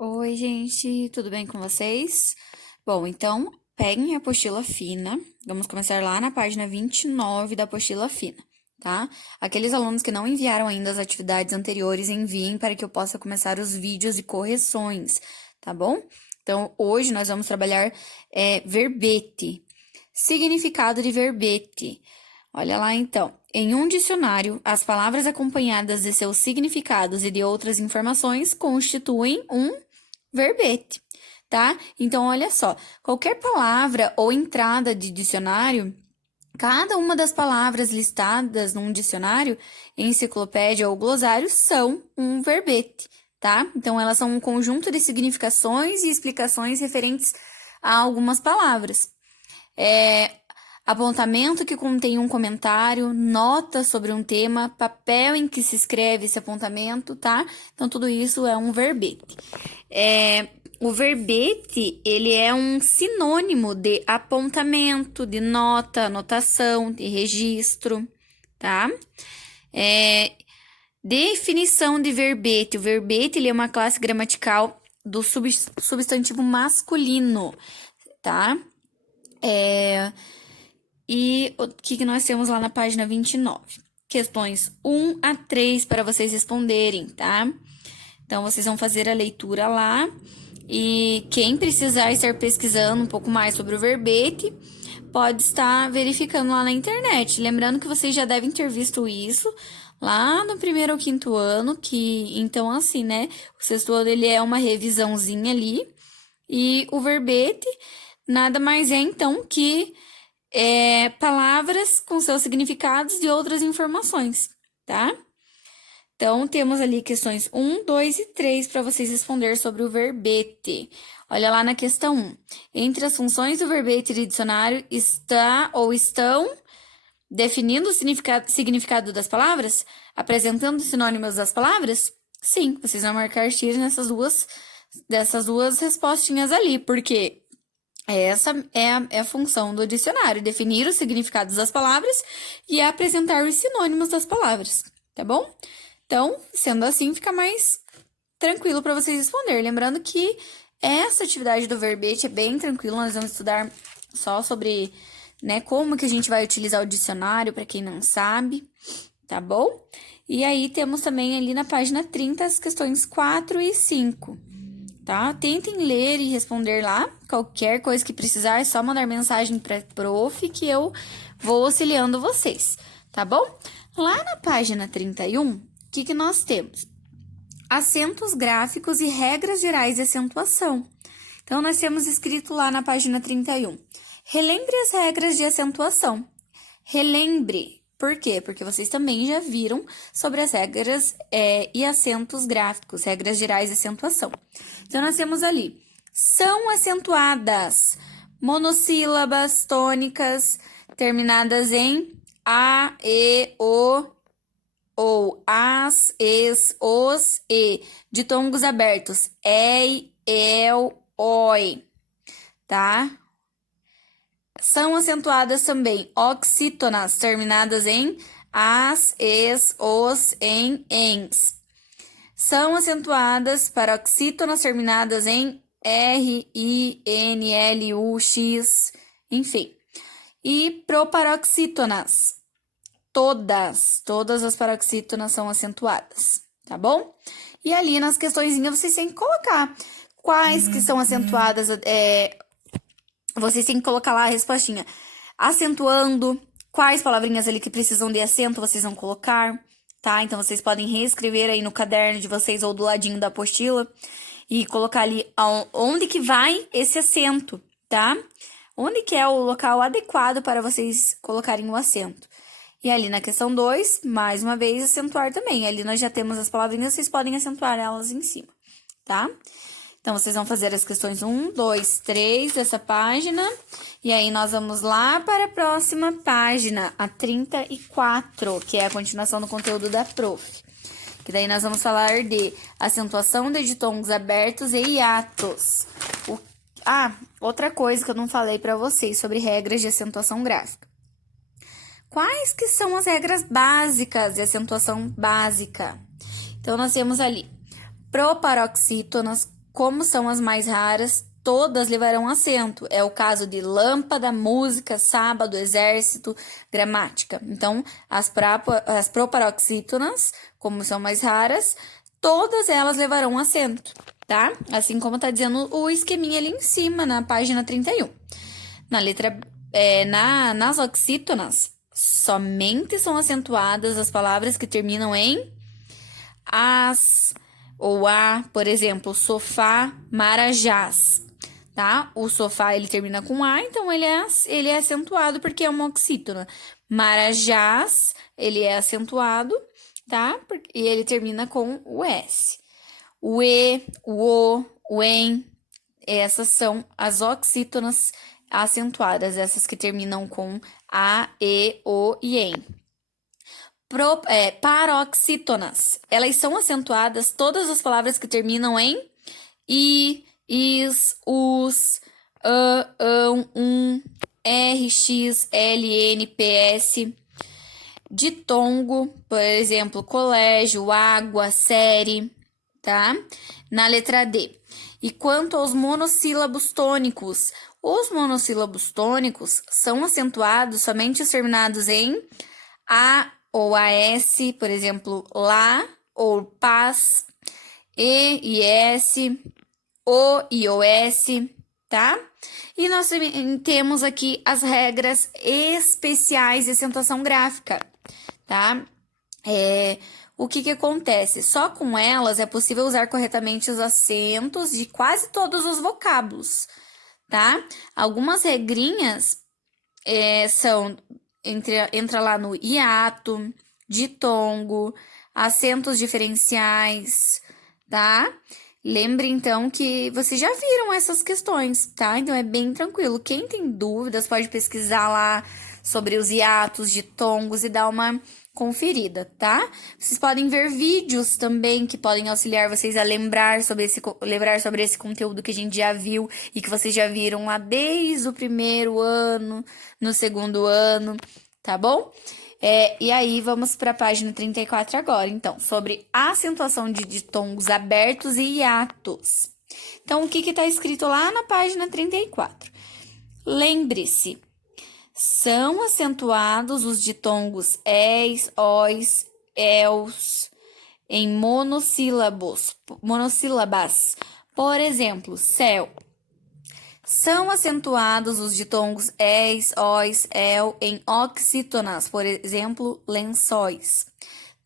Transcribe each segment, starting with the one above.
Oi, gente, tudo bem com vocês? Bom, então, peguem a apostila fina. Vamos começar lá na página 29 da apostila fina, tá? Aqueles alunos que não enviaram ainda as atividades anteriores, enviem para que eu possa começar os vídeos e correções, tá bom? Então, hoje nós vamos trabalhar verbete. Significado de verbete. Olha lá, então. Em um dicionário, as palavras acompanhadas de seus significados e de outras informações constituem um verbete, tá? Então, olha só, qualquer palavra ou entrada de dicionário, cada uma das palavras listadas num dicionário, enciclopédia ou glossário são um verbete, tá? Então, elas são um conjunto de significações e explicações referentes a algumas palavras. Apontamento que contém um comentário, nota sobre um tema, papel em que se escreve esse apontamento, tá? Então, tudo isso é um verbete. O verbete, ele é um sinônimo de apontamento, de nota, anotação, de registro, tá? Definição de verbete. O verbete, ele é uma classe gramatical do substantivo masculino, tá? E o que nós temos lá na página 29? Questões 1 a 3 para vocês responderem, tá? Então, vocês vão fazer a leitura lá. E quem precisar estar pesquisando um pouco mais sobre o verbete, pode estar verificando lá na internet. Lembrando que vocês já devem ter visto isso lá no primeiro ou quinto ano, que então assim, né? O sexto ano ele é uma revisãozinha ali. E o verbete nada mais é então que palavras com seus significados e outras informações, tá? Então, temos ali questões 1, 2 e 3 para vocês responder sobre o verbete. Olha lá na questão 1. Entre as funções do verbete de dicionário está ou estão definindo o significado das palavras? Apresentando sinônimos das palavras? Sim, vocês vão marcar X dessas duas respostinhas ali, porque essa é a função do dicionário, definir os significados das palavras e apresentar os sinônimos das palavras, tá bom? Então, sendo assim, fica mais tranquilo para vocês responder. Lembrando que essa atividade do verbete é bem tranquila, nós vamos estudar só sobre, né, como que a gente vai utilizar o dicionário, para quem não sabe, tá bom? E aí temos também ali na página 30 as questões 4 e 5. Tá? Tentem ler e responder lá. Qualquer coisa que precisar, é só mandar mensagem para prof que eu vou auxiliando vocês, tá bom? Lá na página 31, o que nós temos? Acentos gráficos e regras gerais de acentuação. Então, nós temos escrito lá na página 31. Relembre as regras de acentuação. Relembre. Por quê? Porque vocês também já viram sobre as regras e acentos gráficos, regras gerais de acentuação. Então, nós temos ali, são acentuadas monossílabas tônicas terminadas em a, e, o, ou as, es, os, e, ditongos abertos, ei, eu, oi, tá? São acentuadas também oxítonas, terminadas em as, es, os, em, ens. São acentuadas paroxítonas terminadas em R, I, N, L, U, X, enfim. E proparoxítonas, todas as paroxítonas são acentuadas, tá bom? E ali nas questõezinhas vocês têm que colocar quais que são acentuadas, vocês têm que colocar lá a respostinha. Acentuando, quais palavrinhas ali que precisam de acento vocês vão colocar, tá? Então, vocês podem reescrever aí no caderno de vocês ou do ladinho da apostila e colocar ali onde que vai esse acento, tá? Onde que é o local adequado para vocês colocarem o acento. E ali na questão 2, mais uma vez, acentuar também. Ali nós já temos as palavrinhas, vocês podem acentuar elas em cima, tá? Então, vocês vão fazer as questões 1, 2, 3 dessa página. E aí, nós vamos lá para a próxima página, a 34, que é a continuação do conteúdo da prof. Que daí nós vamos falar de acentuação de ditongos abertos e hiatos. Outra coisa que eu não falei para vocês sobre regras de acentuação gráfica. Quais que são as regras básicas de acentuação básica? Então, nós temos ali proparoxítonas como são as mais raras, todas levarão acento. É o caso de lâmpada, música, sábado, exército, gramática. Então, as proparoxítonas, como são mais raras, todas elas levarão acento, tá? Assim como tá dizendo o esqueminha ali em cima, na página 31. Nas oxítonas, somente são acentuadas as palavras que terminam em as ou a, por exemplo, sofá, marajás, tá? O sofá, ele termina com A, então ele é acentuado porque é uma oxítona. Marajás, ele é acentuado, tá? E ele termina com o S. O E, o O em, essas são as oxítonas acentuadas, essas que terminam com A, E, O e em. Paroxítonas, elas são acentuadas todas as palavras que terminam em I, is, us, R, X, L, N, PS. Ditongo, por exemplo, colégio, água, série, tá? Na letra D. E quanto aos monossílabos tônicos, os monossílabos tônicos são acentuados somente os terminados em A ou AS, por exemplo, lá ou paz, E e S, O e OS, tá? E nós temos aqui as regras especiais de acentuação gráfica, tá? O que acontece? Só com elas é possível usar corretamente os acentos de quase todos os vocábulos, tá? Algumas regrinhas são, entra lá no hiato, ditongo, acentos diferenciais, tá? Lembre, então, que vocês já viram essas questões, tá? Então, é bem tranquilo. Quem tem dúvidas pode pesquisar lá sobre os hiatos, ditongos e dar uma conferida, tá? Vocês podem ver vídeos também que podem auxiliar vocês a lembrar sobre esse conteúdo que a gente já viu e que vocês já viram lá desde o primeiro ano, no segundo ano, tá bom? E aí, vamos para a página 34 agora, então, sobre a acentuação de ditongos abertos e hiatos. Então, o que está escrito lá na página 34? Lembre-se, são acentuados os ditongos es, os, els em monossílabas. Por exemplo, céu. São acentuados os ditongos es, os, el em oxítonas, por exemplo, lençóis.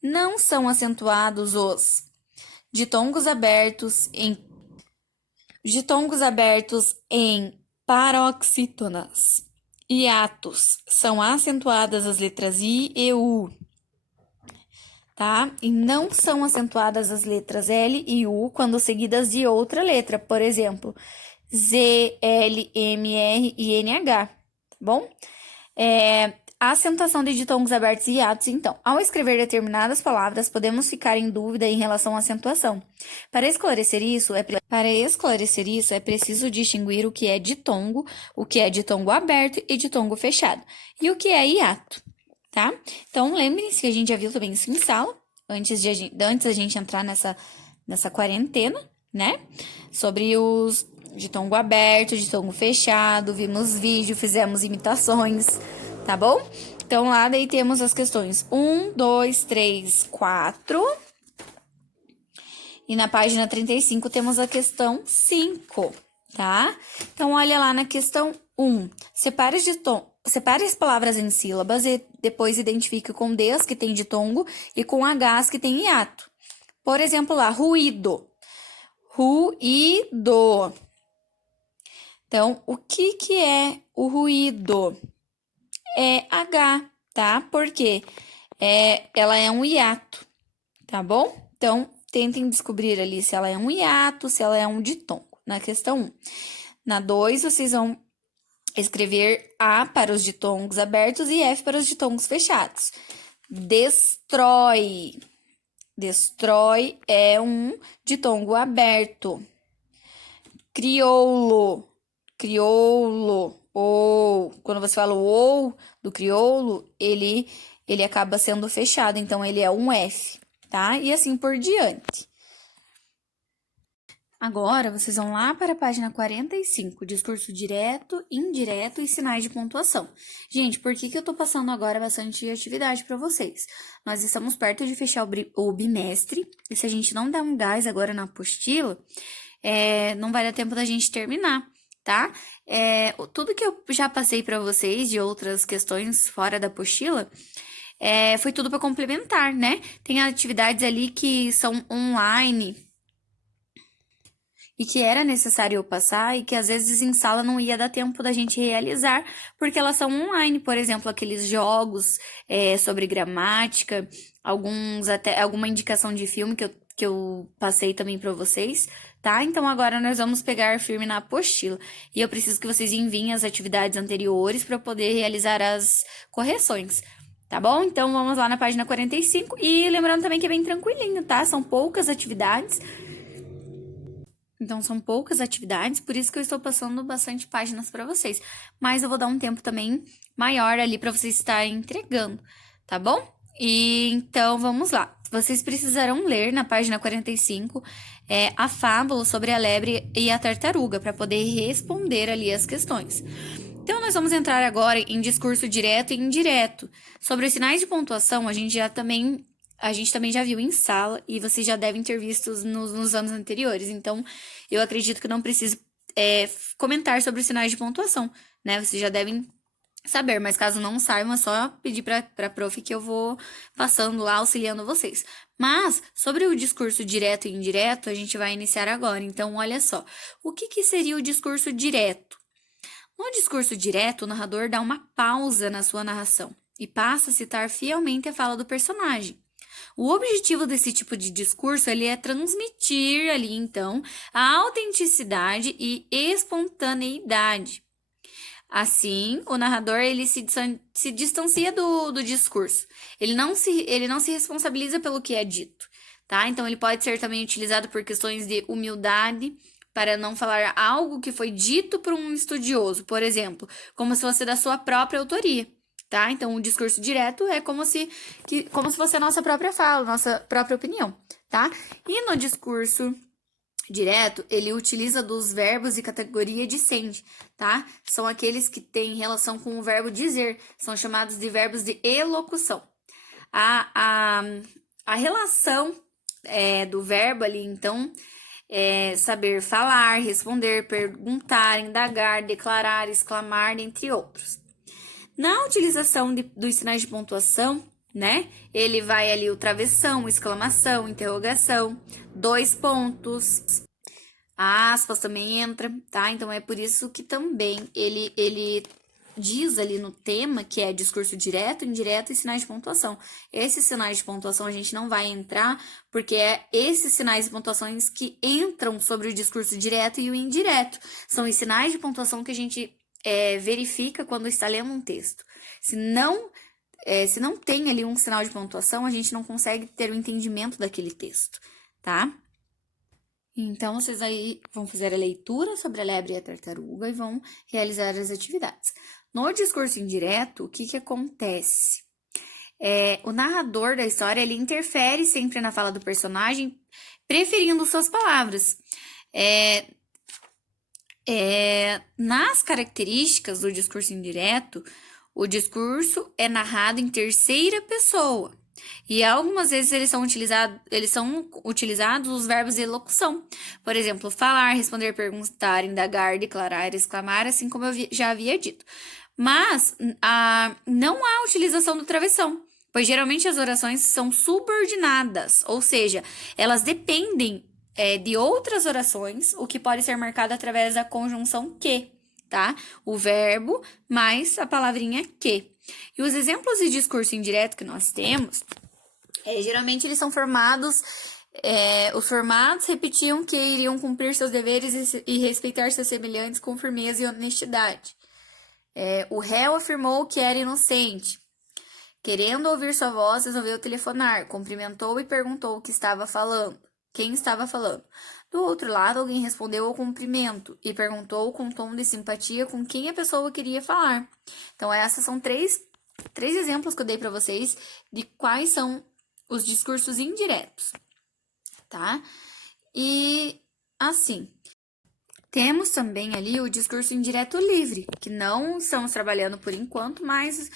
Não são acentuados os ditongos abertos em paroxítonas. Hiatos, são acentuadas as letras I e U, tá? E não são acentuadas as letras L e U quando seguidas de outra letra, por exemplo, Z, L, M, R e NH, tá bom? A acentuação de ditongos abertos e hiatos, então. Ao escrever determinadas palavras, podemos ficar em dúvida em relação à acentuação. Para esclarecer isso, é preciso distinguir o que é ditongo aberto e ditongo fechado, e o que é hiato, tá? Então, lembrem-se que a gente já viu também isso em sala, antes da gente entrar nessa quarentena, né? Sobre os ditongo aberto, ditongo fechado, vimos vídeo, fizemos imitações, tá bom? Então, lá daí temos as questões 1, 2, 3, 4. E na página 35 temos a questão 5, tá? Então, olha lá na questão 1. Separe as palavras em sílabas e depois identifique com Ds, que tem ditongo, e com Hs, que tem hiato. Por exemplo, lá, ruído. Ruído. Então, o que é o ruído? É H, tá? Porque ela é um hiato, tá bom? Então, tentem descobrir ali se ela é um hiato, se ela é um ditongo, na questão 1. Na 2, vocês vão escrever A para os ditongos abertos e F para os ditongos fechados. Destrói. Destrói é um ditongo aberto. Crioulo. Crioulo. Ou, quando você fala o ou do crioulo, ele acaba sendo fechado, então ele é um F, tá? E assim por diante. Agora, vocês vão lá para a página 45, discurso direto, indireto e sinais de pontuação. Gente, por que eu tô passando agora bastante atividade para vocês? Nós estamos perto de fechar o bimestre, e se a gente não der um gás agora na apostila, não vai dar tempo da gente terminar, tá? Tudo que eu já passei para vocês de outras questões fora da apostila, foi tudo para complementar, né? Tem atividades ali que são online e que era necessário eu passar e que às vezes em sala não ia dar tempo da gente realizar, porque elas são online, por exemplo, aqueles jogos sobre gramática, alguma indicação de filme que eu passei também para vocês, tá? Então agora nós vamos pegar firme na apostila. E eu preciso que vocês enviem as atividades anteriores para poder realizar as correções. Tá bom? Então vamos lá na página 45 e lembrando também que é bem tranquilinho, tá? São poucas atividades. Então, são poucas atividades, por isso que eu estou passando bastante páginas para vocês. Mas eu vou dar um tempo também maior ali para vocês estarem entregando, tá bom? E então, vamos lá. Vocês precisarão ler na página 45 a fábula sobre a lebre e a tartaruga, para poder responder ali as questões. Então, nós vamos entrar agora em discurso direto e indireto. Sobre os sinais de pontuação, a gente também já viu em sala e vocês já devem ter visto nos anos anteriores. Então, eu acredito que não preciso comentar sobre os sinais de pontuação, né? Vocês já devem saber, mas caso não saibam, é só pedir para a prof que eu vou passando lá, auxiliando vocês. Mas, sobre o discurso direto e indireto, a gente vai iniciar agora. Então, olha só. O que seria o discurso direto? No discurso direto, o narrador dá uma pausa na sua narração e passa a citar fielmente a fala do personagem. O objetivo desse tipo de discurso é transmitir ali, então, a autenticidade e espontaneidade. Assim, o narrador ele se distancia do discurso. Ele não se responsabiliza pelo que é dito, tá? Então, ele pode ser também utilizado por questões de humildade, para não falar algo que foi dito por um estudioso, por exemplo, como se fosse da sua própria autoria. Tá? Então, o discurso direto é como se fosse a nossa própria fala, nossa própria opinião, tá? E no discurso direto, ele utiliza dos verbos e categoria dicente, tá? São aqueles que têm relação com o verbo dizer, são chamados de verbos de elocução. A relação do verbo ali, então, é saber falar, responder, perguntar, indagar, declarar, exclamar, entre outros. Na utilização dos sinais de pontuação, né? Ele vai ali o travessão, exclamação, interrogação, 2 pontos, a aspas também entra, tá? Então, é por isso que também ele diz ali no tema que é discurso direto, indireto e sinais de pontuação. Esses sinais de pontuação a gente não vai entrar, porque é esses sinais de pontuações que entram sobre o discurso direto e o indireto. São os sinais de pontuação que a gente verifica quando está lendo um texto. Se não tem ali um sinal de pontuação, a gente não consegue ter o entendimento daquele texto, tá? Então, vocês aí vão fazer a leitura sobre a lebre e a tartaruga e vão realizar as atividades. No discurso indireto, o que acontece? O narrador da história, ele interfere sempre na fala do personagem, preferindo suas palavras. Nas características do discurso indireto, o discurso é narrado em terceira pessoa. E algumas vezes eles são utilizados os verbos de locução. Por exemplo, falar, responder, perguntar, indagar, declarar, exclamar, assim como eu já havia dito. Mas não há utilização do travessão, pois geralmente as orações são subordinadas, ou seja, elas dependem de outras orações, o que pode ser marcado através da conjunção que, tá? O verbo mais a palavrinha que. E os exemplos de discurso indireto que nós temos, geralmente eles são formados, os formados repetiam que iriam cumprir seus deveres e respeitar seus semelhantes com firmeza e honestidade. O réu afirmou que era inocente. Querendo ouvir sua voz, resolveu telefonar, cumprimentou e perguntou quem estava falando. Do outro lado, alguém respondeu ao cumprimento e perguntou com um tom de simpatia com quem a pessoa queria falar. Então, essas são três exemplos que eu dei para vocês de quais são os discursos indiretos, tá? E assim. Temos também ali o discurso indireto livre, que não estamos trabalhando por enquanto, mas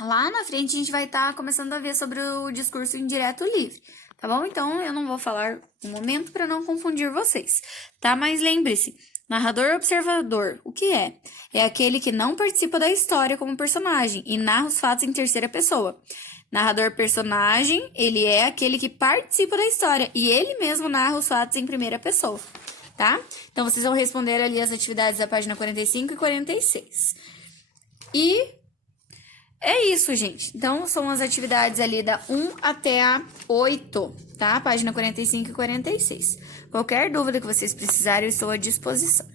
lá na frente a gente vai estar começando a ver sobre o discurso indireto livre, tá bom? Então eu não vou falar no momento para não confundir vocês, tá? Mas lembre-se, narrador observador, o que é? É aquele que não participa da história como personagem e narra os fatos em terceira pessoa. Narrador personagem, ele é aquele que participa da história e ele mesmo narra os fatos em primeira pessoa, tá? Então, vocês vão responder ali as atividades da página 45 e 46. E é isso, gente. Então, são as atividades ali da 1 até a 8, tá? Página 45 e 46. Qualquer dúvida que vocês precisarem, eu estou à disposição.